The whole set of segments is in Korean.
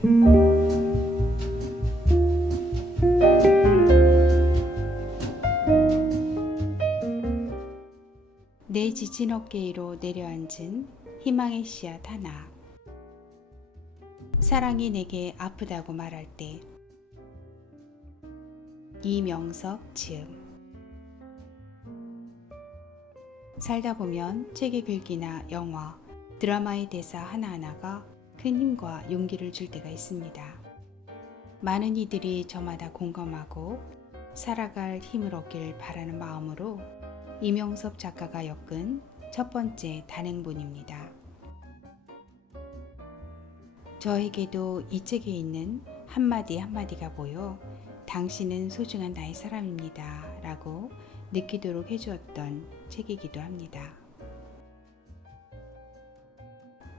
내 지친 어깨 위로 내려앉은 희망의 씨앗 하나. 사랑이 내게 아프다고 말할 때 이명석 즈음 살다 보면 책의 글귀나 영화, 드라마의 대사 하나하나가 큰 힘과 용기를 줄 때가 있습니다. 많은 이들이 저마다 공감하고 살아갈 힘을 얻길 바라는 마음으로 이명섭 작가가 엮은 첫 번째 단행본입니다. 저에게도 이 책에 있는 한마디 한마디가 보여 당신은 소중한 나의 사람입니다. 라고 느끼도록 해주었던 책이기도 합니다.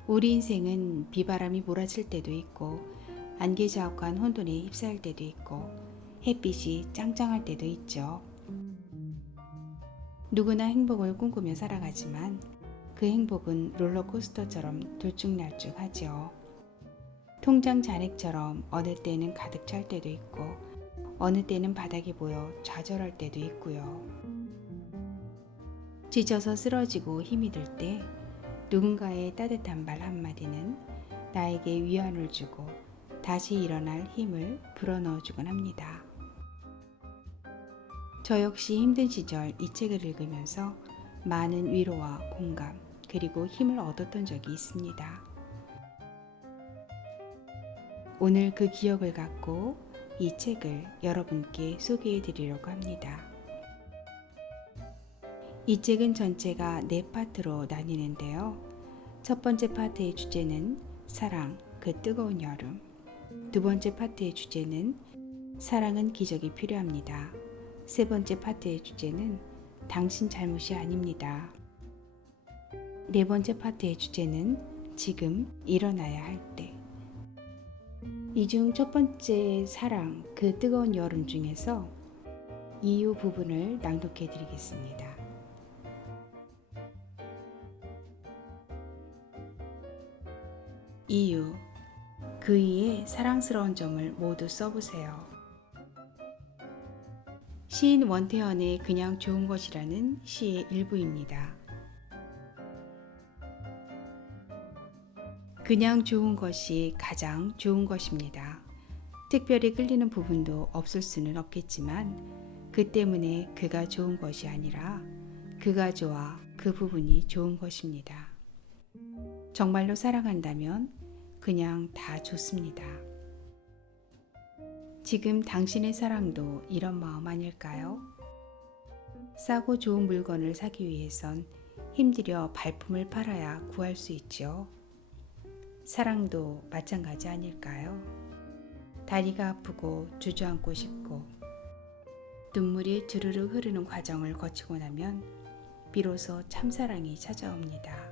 우리 인생은 비바람이 몰아칠 때도 있고 안개자욱한 혼돈에 휩싸일 때도 있고 햇빛이 짱짱할 때도 있죠. 누구나 행복을 꿈꾸며 살아가지만 그 행복은 롤러코스터처럼 들쭉날쭉 하죠. 통장 잔액처럼 어느 때는 가득 찰 때도 있고 어느 때는 바닥이 보여 좌절할 때도 있고요. 지쳐서 쓰러지고 힘이 들 때 누군가의 따뜻한 말 한마디는 나에게 위안을 주고 다시 일어날 힘을 불어넣어 주곤 합니다. 저 역시 힘든 시절 이 책을 읽으면서 많은 위로와 공감 그리고 힘을 얻었던 적이 있습니다. 오늘 그 기억을 갖고 이 책을 여러분께 소개해 드리려고 합니다. 이 책은 전체가 네 파트로 나뉘는데요. 첫 번째 파트의 주제는 사랑, 그 뜨거운 여름. 두 번째 파트의 주제는 사랑은 기적이 필요합니다. 세 번째 파트의 주제는 당신 잘못이 아닙니다. 네 번째 파트의 주제는 지금 일어나야 할 때. 이 중 첫 번째 사랑, 그 뜨거운 여름 중에서 이유 부분을 낭독해 드리겠습니다. 이유. 그 이의 사랑스러운 점을 모두 써보세요. 시인 원태현의 그냥 좋은 것이라는 시의 일부입니다. 그냥 좋은 것이 가장 좋은 것입니다. 특별히 끌리는 부분도 없을 수는 없겠지만 그 때문에 그가 좋은 것이 아니라 그가 좋아 그 부분이 좋은 것입니다. 정말로 사랑한다면 그냥 다 좋습니다. 지금 당신의 사랑도 이런 마음 아닐까요? 싸고 좋은 물건을 사기 위해선 힘들여 발품을 팔아야 구할 수 있죠. 사랑도 마찬가지 아닐까요? 다리가 아프고 주저앉고 싶고 눈물이 주르르 흐르는 과정을 거치고 나면 비로소 참사랑이 찾아옵니다.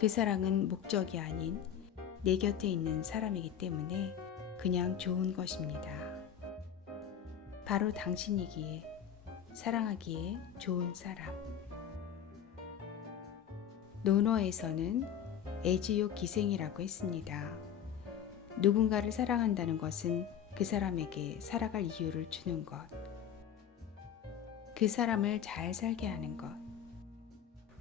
그 사랑은 목적이 아닌 내 곁에 있는 사람이기 때문에 그냥 좋은 것입니다. 바로 당신이기에 사랑하기에 좋은 사람. 논어에서는 애지요 기생이라고 했습니다. 누군가를 사랑한다는 것은 그 사람에게 살아갈 이유를 주는 것. 그 사람을 잘 살게 하는 것.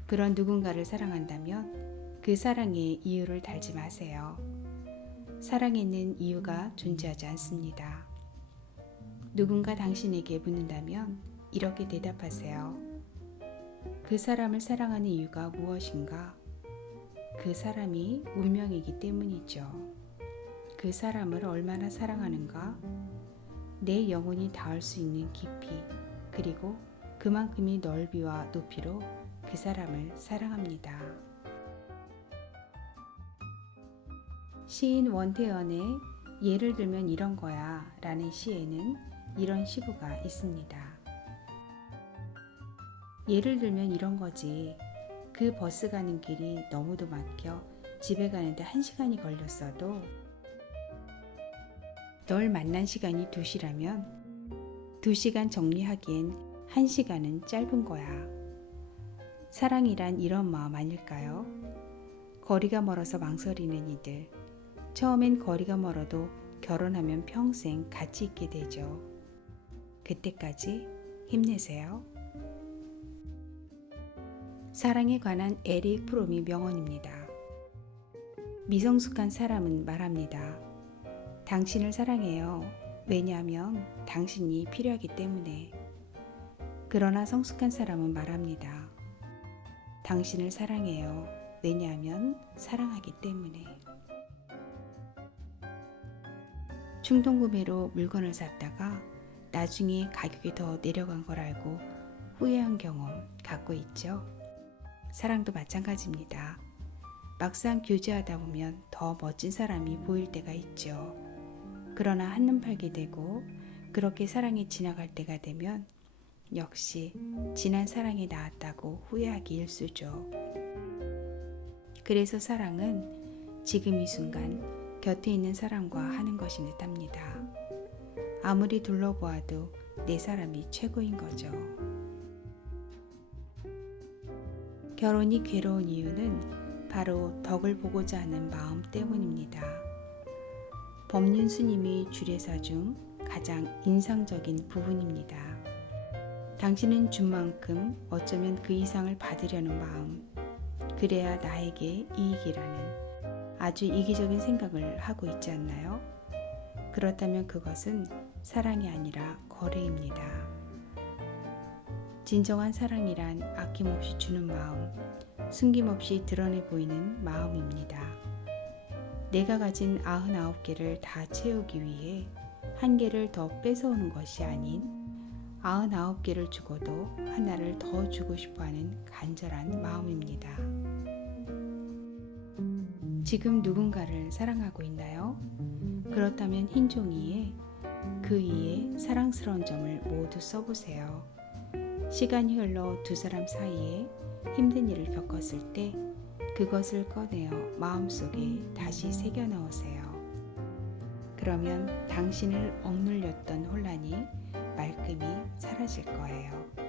그런 누군가를 사랑한다면 그 사랑에 이유를 달지 마세요. 사랑에는 이유가 존재하지 않습니다. 누군가 당신에게 묻는다면 이렇게 대답하세요. 그 사람을 사랑하는 이유가 무엇인가? 그 사람이 운명이기 때문이죠. 그 사람을 얼마나 사랑하는가? 내 영혼이 닿을 수 있는 깊이, 그리고 그만큼의 넓이와 높이로 그 사람을 사랑합니다. 시인 원태연의 예를 들면 이런 거야 라는 시에는 이런 시구가 있습니다. 예를 들면 이런 거지. 그 버스 가는 길이 너무도 막혀 집에 가는데 한 시간이 걸렸어도 널 만난 시간이 2시라면 2시간 정리하기엔 1시간은 짧은 거야. 사랑이란 이런 마음 아닐까요? 거리가 멀어서 망설이는 이들, 처음엔 거리가 멀어도 결혼하면 평생 같이 있게 되죠. 그때까지 힘내세요. 사랑에 관한 에릭 프롬이 명언입니다. 미성숙한 사람은 말합니다. 당신을 사랑해요. 왜냐하면 당신이 필요하기 때문에. 그러나 성숙한 사람은 말합니다. 당신을 사랑해요. 왜냐하면 사랑하기 때문에. 충동 구매로 물건을 샀다가 나중에 가격이 더 내려간 걸 알고 후회한 경험 갖고 있죠. 사랑도 마찬가지입니다. 막상 교제하다 보면 더 멋진 사람이 보일 때가 있죠. 그러나 한눈 팔게 되고 그렇게 사랑이 지나갈 때가 되면 역시 지난 사랑이 나았다고 후회하기 일쑤죠. 그래서 사랑은 지금 이 순간 곁에 있는 사람과 하는 것인 듯합니다. 아무리 둘러보아도 내 사람이 최고인 거죠. 결혼이 괴로운 이유는 바로 덕을 보고자 하는 마음 때문입니다. 법륜 스님이 주례사 중 가장 인상적인 부분입니다. 당신은 준 만큼 어쩌면 그 이상을 받으려는 마음, 그래야 나에게 이익이라는 아주 이기적인 생각을 하고 있지 않나요? 그렇다면 그것은 사랑이 아니라 거래입니다. 진정한 사랑이란 아낌없이 주는 마음, 숨김없이 드러내 보이는 마음입니다. 내가 가진 99개를 다 채우기 위해 한 개를 더 뺏어오는 것이 아닌 99개를 주고도 하나를 더 주고 싶어 하는 간절한 마음입니다. 지금 누군가를 사랑하고 있나요? 그렇다면 흰 종이에 그 이에 사랑스러운 점을 모두 써보세요. 시간이 흘러 두 사람 사이에 힘든 일을 겪었을 때 그것을 꺼내어 마음속에 다시 새겨 넣으세요. 그러면 당신을 억눌렸던 혼란이 말끔히 사라질 거예요.